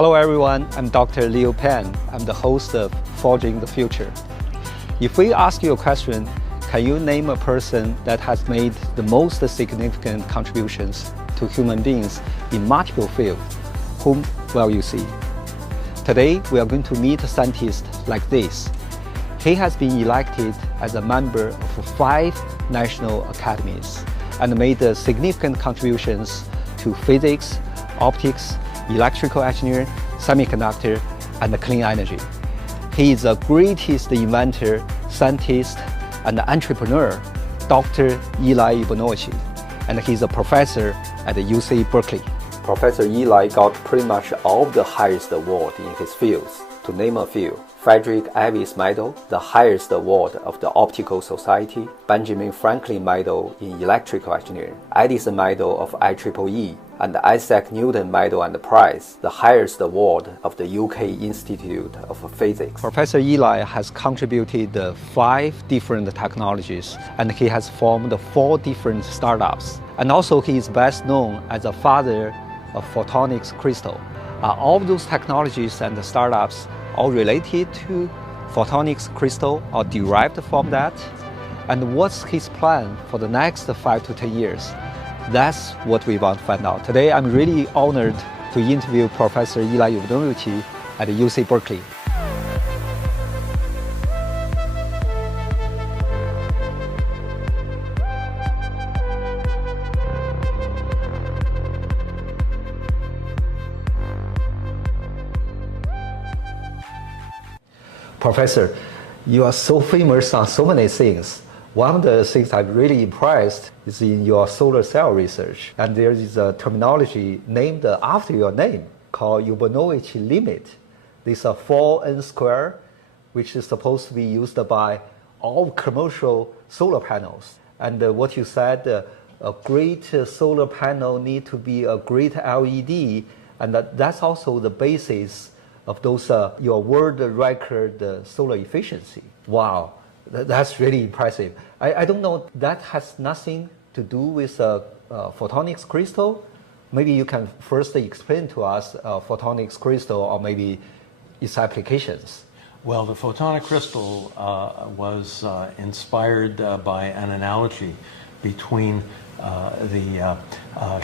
Hello everyone, I'm Dr. Leo Pan. I'm the host of Forging the Future. If we ask you a question, can you name a person that has made the most significant contributions to human beings in multiple fields? Whom will you see? Today, we are going to meet a scientist like this. He has been elected as a member of 5 national academies and made significant contributions to physics, optics, electrical engineering, semiconductor, and clean energy. He is the greatest inventor, scientist, and entrepreneur, Dr. Eli Bornowicz, and he's a professor at UC Berkeley. Professor Eli got pretty much all of the highest awards in his fields. To name a few: Frederick Avis Medal, the highest award of the Optical Society; Benjamin Franklin Medal in Electrical Engineering; Edison Medal of IEEE, and Isaac Newton Medal and Prize, the highest award of the UK Institute of Physics. Professor Eli has contributed 5 different technologies, and he has formed 4 different startups. And also he is best known as the father of photonics crystal. All of those technologies and startups all related to photonics crystal or derived from that? And what's his plan for the next 5 to 10 years? That's what we want to find out. Today, I'm really honored to interview Professor Eli Bornowicz at UC Berkeley. Professor, you are so famous on so many things. One of the things I'm really impressed is in your solar cell research. And there is a terminology named after your name called Bornowicz limit. This is 4n squared, which is supposed to be used by all commercial solar panels. And what you said, a great solar panel need to be a great LED, and that's also the basis of those your world record solar efficiency. Wow, that's really impressive. I don't know, that has nothing to do with photonics crystal. Maybe you can first explain to us photonics crystal or maybe its applications. Well, the photonic crystal was inspired by an analogy between the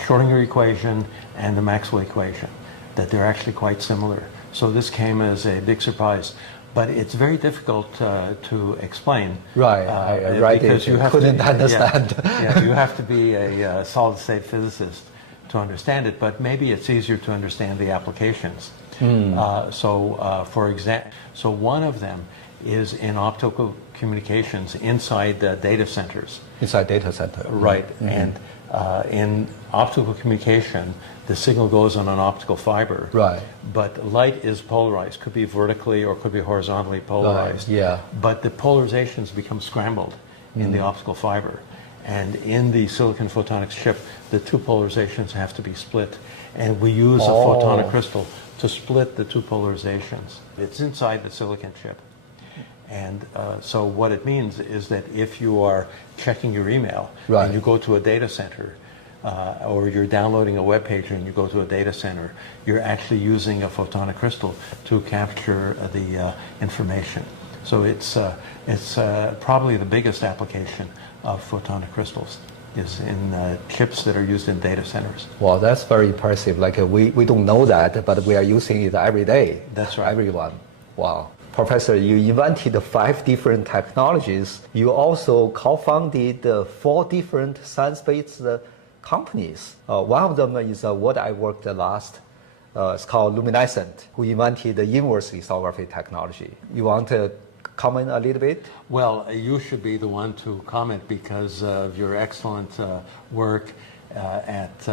Schrodinger equation and the Maxwell equation, that they're actually quite similar. So this came as a big surprise, but it's very difficult to explain. Right, I read it. You couldn't understand. Yeah, you have to be a solid-state physicist to understand it, but maybe it's easier to understand the applications. For example, so one of them is in optical communications inside data centers. Inside data center. Right, and in optical communication, the signal goes on an optical fiber. Right. But light is polarized, could be vertically or could be horizontally polarized. Right. Yeah. But the polarizations become scrambled in the optical fiber. And in the silicon photonics chip, the 2 polarizations have to be split. And we use a photonic crystal to split the 2 polarizations. It's inside the silicon chip. And so what it means is that if you are checking your email and you go to a data center, or you're downloading a web page and you go to a data center, you're actually using a photonic crystal to capture the information. So it's probably the biggest application of photonic crystals is in chips that are used in data centers. Wow, that's very impressive. Like we don't know that, but we are using it every day. That's right. Everyone. Wow. Professor, you invented 5 different technologies. You also co-founded 4 different science-based companies. One of them is what I worked last. It's called Luminescent, who invented the inverse lithography technology. You want to comment a little bit? Well, you should be the one to comment because of your excellent work at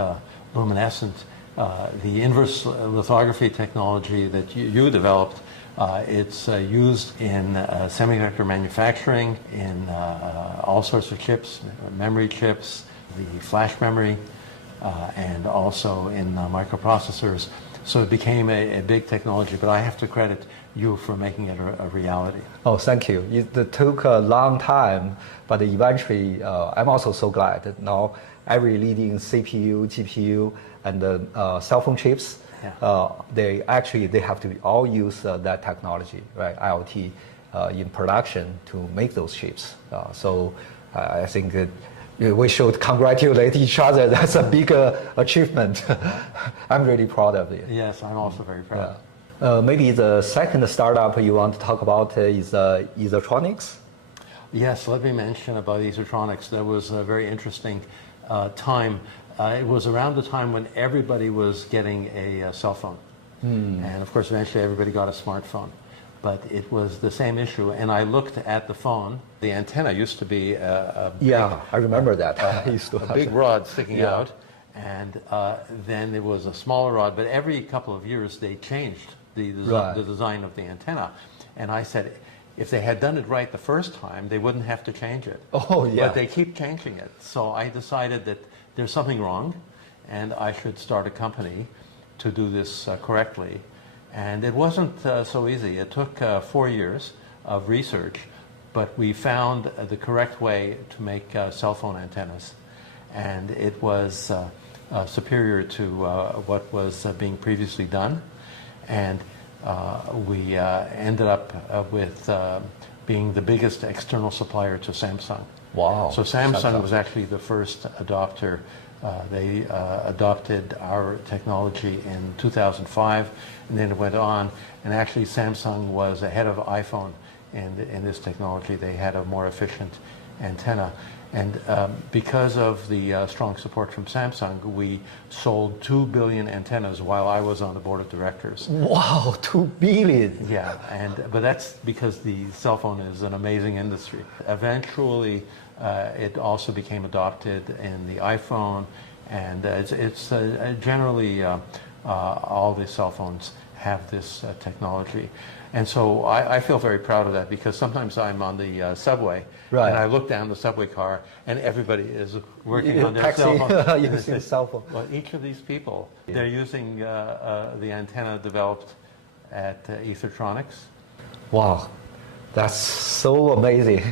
Luminescent. The inverse lithography technology that you developed, it's used in semiconductor manufacturing, in all sorts of chips, memory chips, the flash memory, and also in microprocessors. So it became a big technology, but I have to credit you for making it a reality. Oh, thank you. It took a long time, but eventually I'm also so glad that now every leading CPU, GPU, and cell phone chips they have to all use that technology, right? IoT in production to make those chips. So I think we should congratulate each other. That's a big achievement. I'm really proud of it. Yes, I'm also very proud. Maybe the second startup you want to talk about is Electronics. Yes, let me mention about Electronics. That was a very interesting time. It was around the time when everybody was getting a cell phone. And of course, eventually everybody got a smartphone. But it was the same issue. And I looked at the phone. The antenna used to be a I remember that. a big rod sticking out. And then there was a smaller rod. But every couple of years, they changed the design of the antenna. And I said, if they had done it right the first time, they wouldn't have to change it. Oh, yeah. But they keep changing it. So I decided that there's something wrong, and I should start a company to do this correctly. And it wasn't so easy. It took 4 years of research, but we found the correct way to make cell phone antennas. And it was superior to what was being previously done. And we ended up with being the biggest external supplier to Samsung. Wow. So Samsung was actually the first adopter. They adopted our technology in 2005, and then it went on. And actually Samsung was ahead of iPhone in this technology. They had a more efficient antenna. And because of the strong support from Samsung, we sold 2 billion antennas while I was on the board of directors. Wow, 2 billion. Yeah, but that's because the cell phone is an amazing industry. Eventually, it also became adopted in the iPhone, and it's generally all the cell phones have this technology. And so I feel very proud of that, because sometimes I'm on the subway, and I look down the subway car and everybody is working on their cell phone. Using cell phone. Well, each of these people, they're using the antenna developed at Electronics. Wow, that's so amazing.